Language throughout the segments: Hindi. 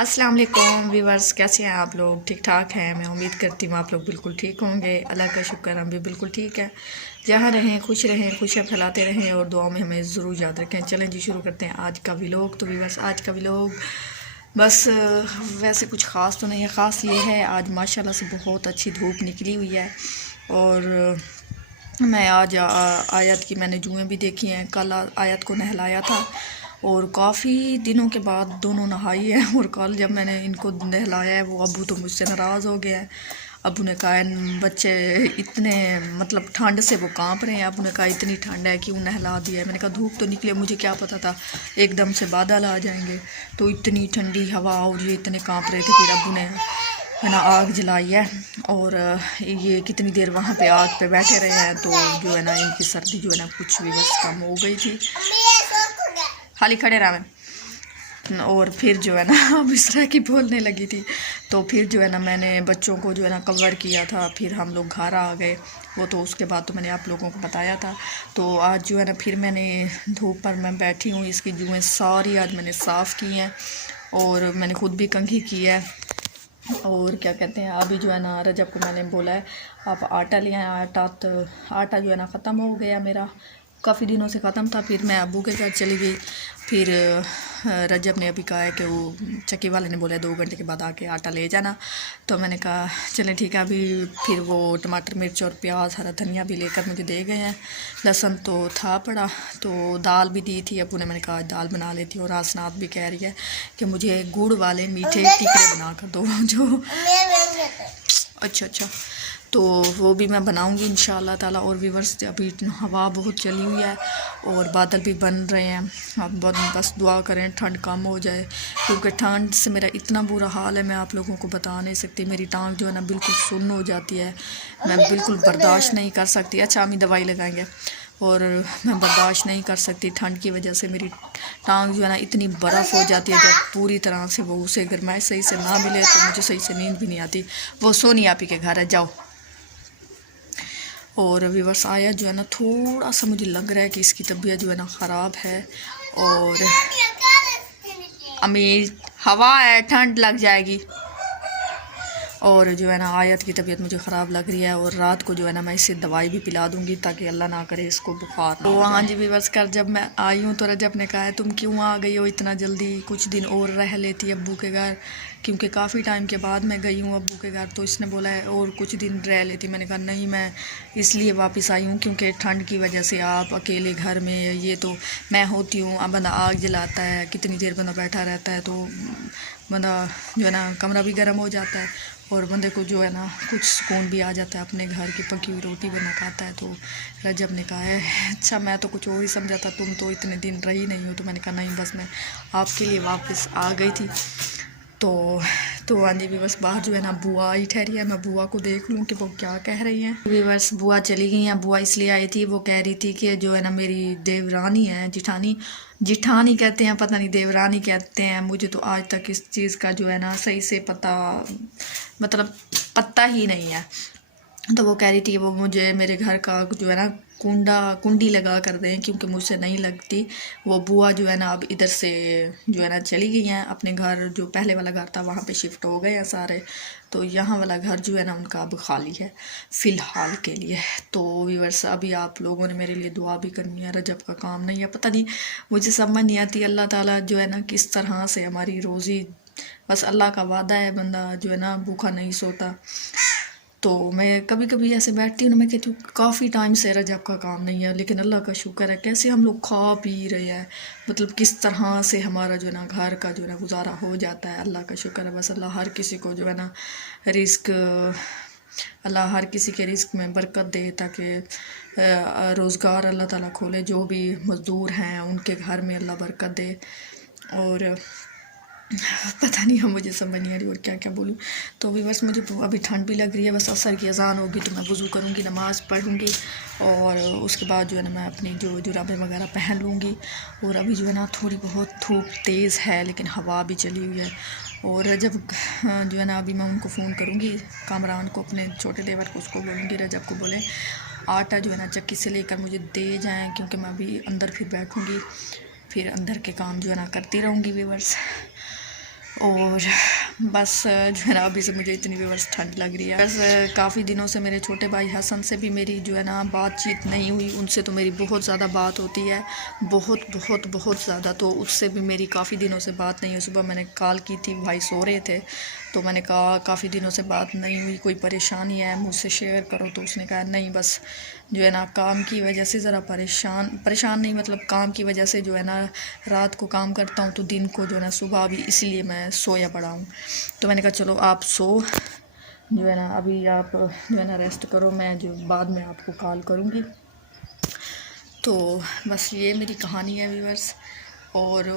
अस्सलाम वालेकुम व्यूवर्स, कैसे हैं आप लोग? ठीक ठाक हैं। मैं उम्मीद करती हूँ आप लोग बिल्कुल ठीक होंगे। अल्लाह का शुक्र, हम भी बिल्कुल ठीक है। जहाँ रहें खुश रहें, खुशियाँ फैलाते रहें और दुआओं में हमें ज़रूर याद रखें। चलें जी, शुरू करते हैं आज का व्लॉग। तो व्यूवर्स, आज का व्लॉग बस वैसे कुछ ख़ास तो नहीं है। ख़ास ये है, आज माशाल्लाह से बहुत अच्छी धूप निकली हुई है और मैं आज आयत की मैंने जुएँ भी देखी हैं। कल आयत को नहलाया था और काफ़ी दिनों के बाद दोनों नहाई है। और कल जब मैंने इनको नहलाया है, वो अब्बू तो मुझसे नाराज़ हो गया है। अब्बू ने कहा बच्चे इतने मतलब ठंड से वो कांप रहे हैं। अब्बू ने कहा इतनी ठंड है क्यों नहला दिया है। मैंने कहा धूप तो निकले, मुझे क्या पता था एकदम से बादल आ जाएंगे। तो इतनी ठंडी हवा और ये इतने कांप रहे थे। फिर अब्बू ने है ना आग जलाई है और ये कितनी देर वहाँ पे आग पे बैठे रहे हैं। तो जो है ना इनकी सर्दी जो है ना कुछ भी बस कम हो गई थी। खाली खड़े रहा। और फिर जो है ना अब इस तरह की बोलने लगी थी। तो फिर जो है ना मैंने बच्चों को जो है ना कवर किया था। फिर हम लोग घर आ गए। वो तो उसके बाद तो मैंने आप लोगों को बताया था। तो आज जो है ना फिर मैंने धूप पर मैं बैठी हूँ। इसकी जुएँ सारी आज मैंने साफ़ की हैं और मैंने ख़ुद भी कंघी की है। और क्या कहते हैं, अभी जो है ना रजब को मैंने बोला है आप आटा ले आए। आटा जो है ना ख़त्म हो गया मेरा, काफ़ी दिनों से ख़त्म था। फिर मैं अब्बू के घर चली गई। फिर रजब ने अभी कहा है कि वो चक्की वाले ने बोला 2 घंटे के बाद आके आटा ले जाना। तो मैंने कहा चलें ठीक है। अभी फिर वो टमाटर मिर्च और प्याज हरा धनिया भी लेकर मुझे दे गए हैं। लहसुन तो था पड़ा। तो दाल भी दी थी अब्बू ने। मैंने कहा दाल बना लेती हूँ। और आसनात भी कह रही है कि मुझे गुड़ वाले मीठे टिकड़े बना कर दो जो अच्छा तो वो भी मैं बनाऊंगी इंशाल्लाह ताला। और व्यूअर्स, अभी हवा बहुत चली हुई है और बादल भी बन रहे हैं। आप बस दुआ करें ठंड कम हो जाए, क्योंकि ठंड से मेरा इतना बुरा हाल है मैं आप लोगों को बता नहीं सकती। मेरी टांग जो है ना बिल्कुल सुन्न हो जाती है, मैं बिल्कुल बर्दाश्त नहीं कर सकती। अच्छा, हम दवाई लगाएंगे। और मैं बर्दाश्त नहीं कर सकती ठंड की वजह से। मेरी टांग जो है ना इतनी बर्फ़ हो जाती है जब पूरी तरह से वो उसे गर्माइश सही से ना मिले तो मुझे सही से नींद भी नहीं आती। वो सोनी आपी के घर है, जाओ। और व्यूअर्स, आया जो है ना थोड़ा सा मुझे लग रहा है कि इसकी तबीयत जो है ना ख़राब है। और अमीर हवा है, ठंड लग जाएगी। और जो है ना आयत की तबीयत मुझे ख़राब लग रही है और रात को जो है ना मैं इसे दवाई भी पिला दूंगी ताकि अल्लाह ना करे इसको बुखार। तो हाँ जी व्यूअर्स, कर जब मैं आई हूँ तो रजब ने कहा है तुम क्यों आ गई हो इतना जल्दी, कुछ दिन और रह लेती अब्बू के घर, क्योंकि काफ़ी टाइम के बाद मैं गई हूँ अब्बू के घर। तो इसने बोला है और कुछ दिन रह लेती। मैंने कहा नहीं, मैं इसलिए वापस आई हूँ क्योंकि ठंड की वजह से आप अकेले घर में, ये तो मैं होती हूँ, अब बंदा आग जलाता है, कितनी देर बंदा बैठा रहता है, तो बंदा जो है ना कमरा भी गर्म हो जाता है और बंदे को जो है ना कुछ सुकून भी आ जाता है, अपने घर की पकी हुई रोटी बना खाता है। तो रजब ने कहा है अच्छा, मैं तो कुछ और ही समझा था, तुम तो इतने दिन रही नहीं हो। तो मैंने कहा नहीं, बस मैं आपके लिए वापस आ गई थी। तो आंधी भी बस बाहर जो है ना बुआ ही ठहरी है। मैं बुआ को देख लूँ कि वो क्या कह रही हैं। बस बुआ चली गई हैं। बुआ इसलिए आई थी, वो कह रही थी कि जो है ना मेरी देवरानी है, जिठानी कहते हैं, पता नहीं देवरानी कहते हैं, मुझे तो आज तक इस चीज़ का जो है ना सही से मतलब पता ही नहीं है। तो वो कह रही थी वो मुझे मेरे घर का जो है ना कुंडी लगा कर दें क्योंकि मुझसे नहीं लगती। वो बुआ जो है ना अब इधर से जो है ना चली गई हैं अपने घर, जो पहले वाला घर था वहाँ पे शिफ्ट हो गए हैं सारे। तो यहाँ वाला घर जो है ना उनका अब खाली है फ़िलहाल के लिए। तो व्यूअर्स, अभी आप लोगों ने मेरे लिए दुआ भी करनी है। रजब का काम नहीं है, पता नहीं मुझे समझ नहीं आती अल्लाह ताला जो है ना किस तरह से हमारी रोज़ी, बस अल्लाह का वादा है, बंदा जो है ना भूखा नहीं सोता। तो मैं कभी कभी ऐसे बैठती हूँ ना, मैं कहती हूँ काफ़ी टाइम से रजब का काम नहीं है, लेकिन अल्लाह का शुक्र है कैसे हम लोग खा पी रहे हैं, मतलब किस तरह से हमारा जो है ना घर का जो है ना गुजारा हो जाता है। अल्लाह का शुक्र है। बस अल्लाह हर किसी को जो है ना रिस्क, अल्लाह हर किसी के रिस्क में बरकत दे, ताकि रोज़गार अल्लाह ताला खोले। जो भी मज़दूर हैं उनके घर में अल्लाह बरकत दे। और पता नहीं, हम मुझे समझ नहीं आ रही और क्या क्या बोलूँ। तो भी बस मुझे अभी ठंड भी लग रही है। बस असर की अजान होगी तो मैं वज़ू करूँगी, नमाज़ पढ़ूँगी और उसके बाद जो है ना मैं अपनी जो जुराबें वगैरह पहन लूँगी। और अभी जो है ना थोड़ी बहुत धूप तेज़ है लेकिन हवा भी चली हुई है। और जब जो है ना अभी मैं उनको फ़ोन करूँगी, कामरान को, अपने छोटे देवर को, उसको बोलूँगी रजब को बोले आटा जो है ना चक्की से लेकर मुझे दे जाएँ, क्योंकि मैं अभी अंदर फिर बैठूँगी, फिर अंदर के काम जो है ना करती रहूँगी व्यूअर्स। और बस जो है ना अभी से मुझे इतनी व्यूअर्स ठंड लग रही है। बस काफ़ी दिनों से मेरे छोटे भाई हसन से भी मेरी जो है ना बातचीत नहीं हुई, उनसे तो मेरी बहुत ज़्यादा बात होती है, बहुत बहुत बहुत ज़्यादा। तो उससे भी मेरी काफ़ी दिनों से बात नहीं हुई। सुबह मैंने कॉल की थी, भाई सो रहे थे, तो मैंने कहा काफ़ी दिनों से बात नहीं हुई, कोई परेशानी है मुझसे शेयर करो। तो उसने कहा नहीं, बस जो है ना काम की वजह से ज़रा परेशान नहीं, मतलब काम की वजह से जो है ना रात को काम करता हूँ तो दिन को जो है ना सुबह भी, इसलिए मैं सोया पड़ा हूँ। तो मैंने कहा चलो आप सो, जो है ना अभी आप जो है ना रेस्ट करो, मैं जो बाद में आपको कॉल करूँगी। तो बस ये मेरी कहानी है व्यूअर्स। और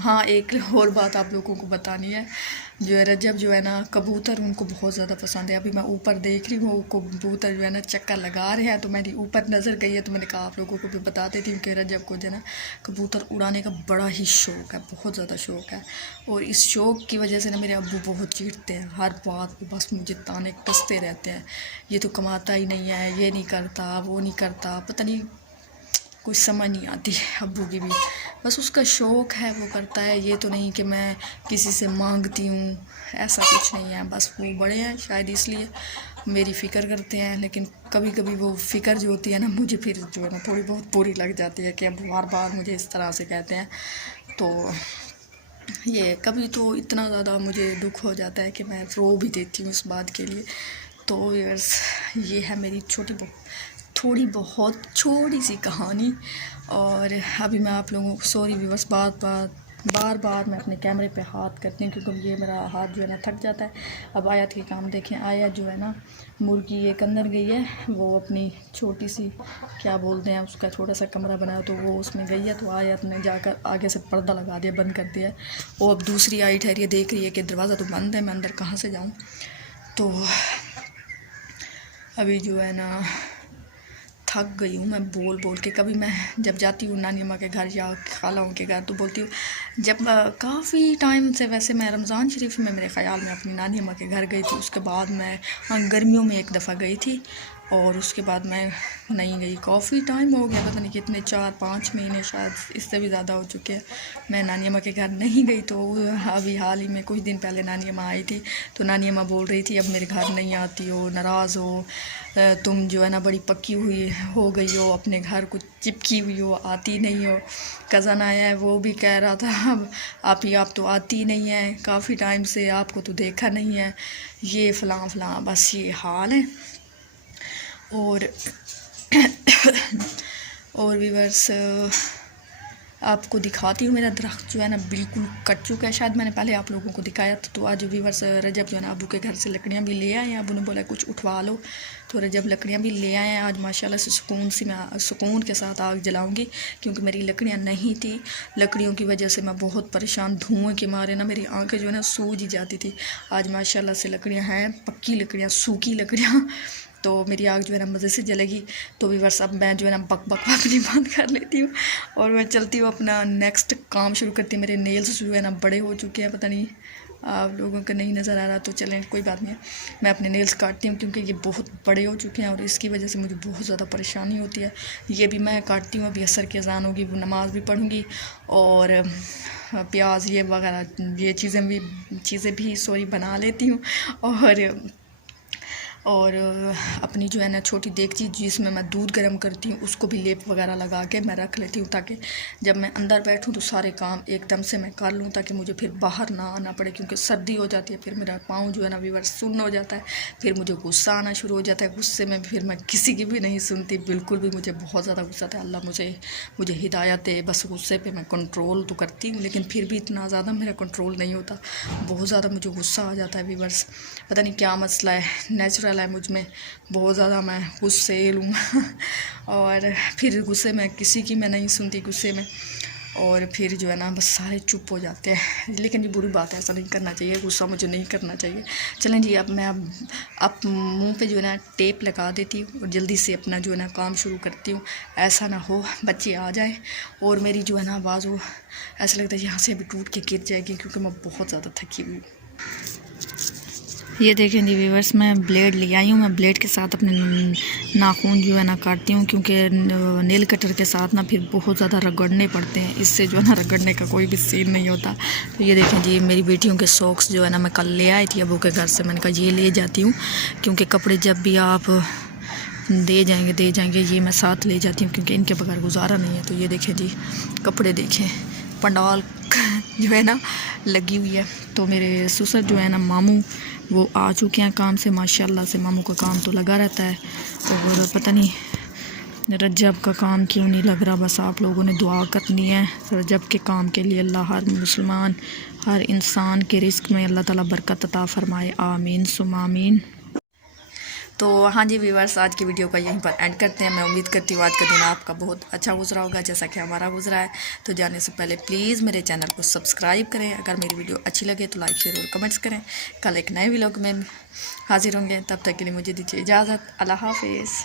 हाँ, एक और बात आप लोगों को बतानी है। जो है रजब जो है ना कबूतर उनको बहुत ज़्यादा पसंद है। अभी मैं ऊपर देख रही हूँ, वो कबूतर जो है ना चक्कर लगा रहे हैं, तो मेरी ऊपर नज़र गई है, तो मैंने कहा आप लोगों को भी बता देती हूँ कि रजब को जो है ना कबूतर उड़ाने का बड़ा ही शौक़ है, बहुत ज़्यादा शौक़ है। और इस शौक़ की वजह से ना मेरे अब्बू बहुत चीड़ते हैं, हर बात पर बस मुझे ताने कसते रहते हैं, ये तो कमाता ही नहीं है, ये नहीं करता, वो नहीं करता, पता नहीं कुछ समझ नहीं आती अब्बू की भी। बस उसका शौक़ है, वो करता है, ये तो नहीं कि मैं किसी से मांगती हूँ, ऐसा कुछ नहीं है। बस वो बड़े हैं शायद इसलिए मेरी फ़िक्र करते हैं, लेकिन कभी कभी वो फ़िक्र जो होती है ना मुझे फिर जो है ना थोड़ी बहुत बुरी लग जाती है कि अब बार बार मुझे इस तरह से कहते हैं। तो ये कभी तो इतना ज़्यादा मुझे दुख हो जाता है कि मैं रो भी देती हूँ इस बात के लिए। तो ये है मेरी थोड़ी बहुत छोटी सी कहानी। और अभी मैं आप लोगों को सॉरी व्यूअर्स, बार बार मैं अपने कैमरे पे हाथ करती हूँ क्योंकि ये मेरा हाथ जो है ना थक जाता है। अब आयत के काम देखें, आयत जो है ना मुर्गी एक अंदर गई है, वो अपनी छोटी सी क्या बोलते हैं उसका छोटा सा कमरा बनाया, तो वो उसमें गई है। तो आयत ने जाकर आगे से पर्दा लगा दिया, बंद कर दिया। वो अब दूसरी आई ठहरी देख रही है कि दरवाज़ा तो बंद है, मैं अंदर कहाँ से जाऊँ। तो अभी जो है ना थक गई हूँ मैं बोल बोल के। कभी मैं जब जाती हूँ नानी अम्मा के घर या खालाओं के घर तो बोलती हूँ, जब काफ़ी टाइम से, वैसे मैं रमज़ान शरीफ में मेरे ख़्याल में अपनी नानी अम्मा के घर गई थी, उसके बाद मैं गर्मियों में एक दफ़ा गई थी, और उसके बाद मैं नहीं गई। काफ़ी टाइम हो गया, पता नहीं कितने 4-5 महीने शायद इससे भी ज़्यादा हो चुके हैं मैं नानी अम्मा के घर नहीं गई। तो अभी हाल ही में कुछ दिन पहले नानी अम्मा आई थी, तो नानी अम्मा बोल रही थी अब मेरे घर नहीं आती हो, नाराज़ हो, तुम जो है ना बड़ी पक्की हुई हो गई हो, अपने घर को चिपकी हुई हो, आती नहीं हो। कज़न आया है, वो भी कह रहा था अब आप तो आती नहीं है, काफ़ी टाइम से आपको तो देखा नहीं है, ये फ़लाँ फ़लाँ, बस ये हाल है। और व्यूअर्स आपको दिखाती हूँ, मेरा दरख्त जो है ना बिल्कुल कट चुका है, शायद मैंने पहले आप लोगों को दिखाया था। तो आज व्यूअर्स रजब जो है ना अबू के घर से लकड़ियाँ भी ले आए हैं, अबू ने बोला कुछ उठवा लो, तो रजब लकड़ियाँ भी ले आए हैं। आज माशाल्लाह से मैं सुकून के साथ आग जलाऊँगी, क्योंकि मेरी लकड़ियाँ नहीं थी। लकड़ियों की वजह से मैं बहुत परेशान, धुएँ के मारे ना मेरी आँखें जो है ना सूज ही जाती थी। आज माशाल्लाह से लकड़ियाँ हैं, पक्की लकड़ियाँ, सूखी लकड़ियाँ, तो मेरी आग जो है ना मज़े से जलेगी। तो व्यूअर्स अब मैं जो है ना बक अपनी बंद कर लेती हूँ और मैं चलती हूँ अपना नेक्स्ट काम शुरू करती हूँ। मेरे नेल्स जो है ना बड़े हो चुके हैं, पता नहीं आप लोगों को नहीं नज़र आ रहा, तो चलें कोई बात नहीं है, मैं अपने नेल्स काटती हूँ क्योंकि ये बहुत बड़े हो चुके हैं और इसकी वजह से मुझे बहुत ज़्यादा परेशानी होती है। ये भी मैं काटती हूँ, अभी असर की अज़ान होगी, नमाज़ भी पढ़ूँगी, और प्याज ये वगैरह ये चीज़ें भी सॉरी बना लेती हूँ। और अपनी जो है ना छोटी देगची जिसमें मैं दूध गर्म करती हूँ उसको भी लेप वगैरह लगा के मैं रख लेती हूँ, ताकि जब मैं अंदर बैठूँ तो सारे काम एकदम से मैं कर लूँ, ताकि मुझे फिर बाहर ना आना पड़े, क्योंकि सर्दी हो जाती है, फिर मेरा पाँव जो है ना व्यूअर्स सुन्न हो जाता है, फिर मुझे गुस्सा आना शुरू हो जाता है। गुस्से में फिर मैं किसी की भी नहीं सुनती, बिल्कुल भी, मुझे बहुत ज़्यादा गुस्सा आता है। अल्लाह मुझे हिदायत दे, बस गुस्से पर मैं कंट्रोल तो करती हूँ, लेकिन फिर भी इतना ज़्यादा मेरा कंट्रोल नहीं होता, बहुत ज़्यादा मुझे गुस्सा आ जाता है व्यूअर्स। पता नहीं क्या मसला है, नेचुरल है मुझ में, बहुत ज़्यादा मैं गुस्सेल हूँ और फिर गुस्से में किसी की मैं नहीं सुनती गुस्से में, और फिर जो है ना बस सारे चुप हो जाते हैं। लेकिन ये बुरी बात है, ऐसा नहीं करना चाहिए, गुस्सा मुझे नहीं करना चाहिए। चलें जी, अब मैं मुंह पे जो है ना टेप लगा देती हूँ और जल्दी से अपना जो है ना काम शुरू करती हूँ। ऐसा ना हो बच्चे आ जाए और मेरी जो है ना आवाज़ हो, ऐसा लगता है यहाँ से अभी टूट के गिर जाएगी, क्योंकि मैं बहुत ज़्यादा थकी हुई हूँ। ये देखें जी व्यूअर्स, मैं ब्लेड ले आई हूँ। मैं ब्लेड के साथ अपने नाखून जो है ना काटती हूँ, क्योंकि नेल कटर के साथ ना फिर बहुत ज़्यादा रगड़ने पड़ते हैं। इससे जो है ना रगड़ने का कोई भी सीन नहीं होता। तो ये देखें जी मेरी बेटियों के सॉक्स जो है ना मैं कल ले आई थी अबू के घर से। मैंने कहा ये ले जाती हूँ, क्योंकि कपड़े जब भी आप दे जाएंगे ये मैं साथ ले जाती हूँ, क्योंकि इनके बगैर गुजारा नहीं है। तो ये देखें जी कपड़े देखें, पंडाल जो है ना लगी हुई है। तो मेरे ससुर जो है ना मामू वो आ चुके हैं काम से, माशाल्लाह से मामू का काम तो लगा रहता है। और पता नहीं रजब का काम क्यों नहीं लग रहा। बस आप लोगों ने दुआ करनी है रजब के काम के लिए। अल्लाह हर मुसलमान हर इंसान के रिस्क में अल्लाह ताला बरकत अता फरमाए, आमीन सुम्मा आमीन। तो हाँ जी व्यूअर्स, आज की वीडियो का यहीं पर एंड करते हैं। मैं उम्मीद करती हूँ आज का दिन आपका बहुत अच्छा गुजरा होगा, जैसा कि हमारा गुजरा है। तो जाने से पहले प्लीज़ मेरे चैनल को सब्सक्राइब करें। अगर मेरी वीडियो अच्छी लगे तो लाइक शेयर और कमेंट्स करें। कल एक नए व्लॉग में हाजिर होंगे, तब तक के लिए मुझे दीजिए इजाज़त। अल्लाह हाफिज़।